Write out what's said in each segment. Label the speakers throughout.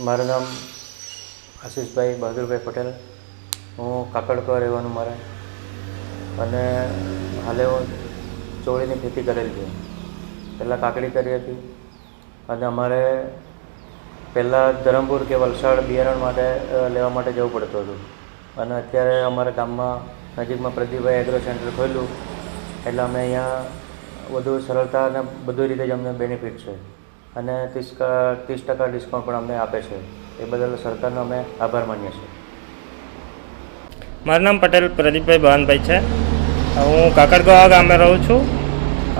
Speaker 1: મારું નામ આશીષભાઈ બહાદુરભાઈ પટેલ. હું કાકડકર રહેવાનું મારે. અને હાલે હું ચોળીની ખેતી કરેલી છે. પહેલાં કાકડી કરી હતી. અને અમારે પહેલાં ધરમપુર કે વલસાડ બિયારણ માટે લેવા માટે જવું પડતું હતું. અને અત્યારે અમારા ગામમાં નજીકમાં પ્રદીપભાઈ એગ્રો સેન્ટર ખોલ્યું. એટલે અમે અહીંયા વધુ સરળતા અને બધી રીતે જ અમને બેનિફિટ છે. અને ત્રીસ ત્રીસ ટકા ડિસ્કાઉન્ટ પણ અમને આપે છે. એ બદલ સરકારનો અમે આભાર માનીએ છીએ.
Speaker 2: મારું નામ પટેલ, પ્રદીપભાઈ ભવાનભાઈ છે. હું કાકડગાવા ગામે રહું છું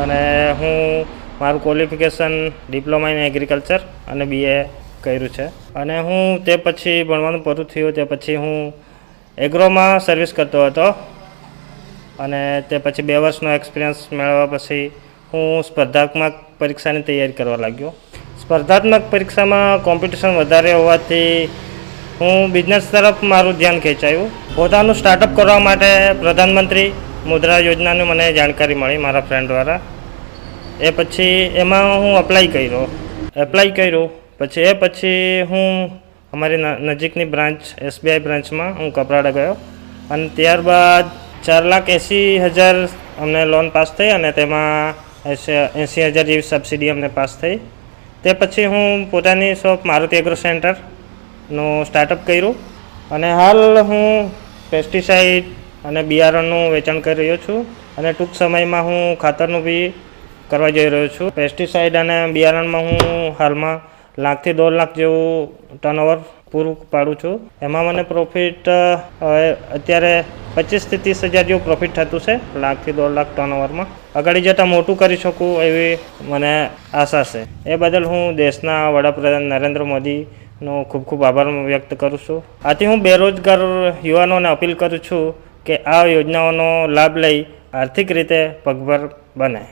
Speaker 2: અને હું મારું ક્વોલિફિકેશન ડિપ્લોમા ઇન એગ્રીકલ્ચર અને બીએ કર્યું છે. અને હું તે પછી ભણવાનું પૂરું થયું, તે પછી હું એગ્રોમાં સર્વિસ કરતો હતો. અને તે પછી બે વર્ષનો એક્સપિરિયન્સ મેળવ્યા પછી હું સ્પર્ધાત્મક પરીક્ષાની તૈયારી કરવા લાગ્યો. સ્પર્ધાત્મક પરીક્ષામાં કોમ્પિટિશન વધારે હોવાથી હું બિઝનેસ તરફ મારું ધ્યાન ખેંચાયું. પોતાનું સ્ટાર્ટઅપ કરવા માટે પ્રધાનમંત્રી મુદ્રા યોજનાની મને જાણકારી મળી મારા ફ્રેન્ડ દ્વારા. એ પછી એમાં હું અપ્લાય કર્યો. એપ્લાય કર્યું. પછી એ પછી હું અમારી નજીકની બ્રાન્ચ એસબીઆઈ બ્રાન્ચમાં હું કપરાડા ગયો. અને ત્યારબાદ ચાર લાખ એંસી હજાર અમને લોન પાસ થઈ અને તેમાં એંસી હજાર જેવી સબસિડી અમને પાસ થઈ. તે પછી હું પોતાની શોપ મારુતિ એગ્રો સેન્ટરનું સ્ટાર્ટઅપ કર્યું અને હાલ હું પેસ્ટિસાઇડ અને બિયારણનું વેચાણ કરી રહ્યો છું અને ટૂંક સમયમાં હું ખાતરનું બી કરવા જઈ રહ્યો છું. પેસ્ટિસાઇડ અને બિયારણમાં હું હાલમાં લાખથી દોઢ લાખ જેવું ટર્નઓવર પૂરું પાડું છું. એમાં મને પ્રોફિટ અત્યારે પચીસથી ત્રીસ હજાર જેવું પ્રોફિટ થતું છે, લાખથી દોઢ લાખ ટર્નઓવરમાં આગળ જતાં મોટું કરી શકું એવી મને આશા છે. એ બદલ હું દેશના વડાપ્રધાન નરેન્દ્ર મોદીનો ખૂબ ખૂબ આભાર વ્યક્ત કરું છું. આથી હું બેરોજગાર યુવાનોને અપીલ કરું છું કે આ યોજનાઓનો લાભ લઈ આર્થિક રીતે પગભર બને.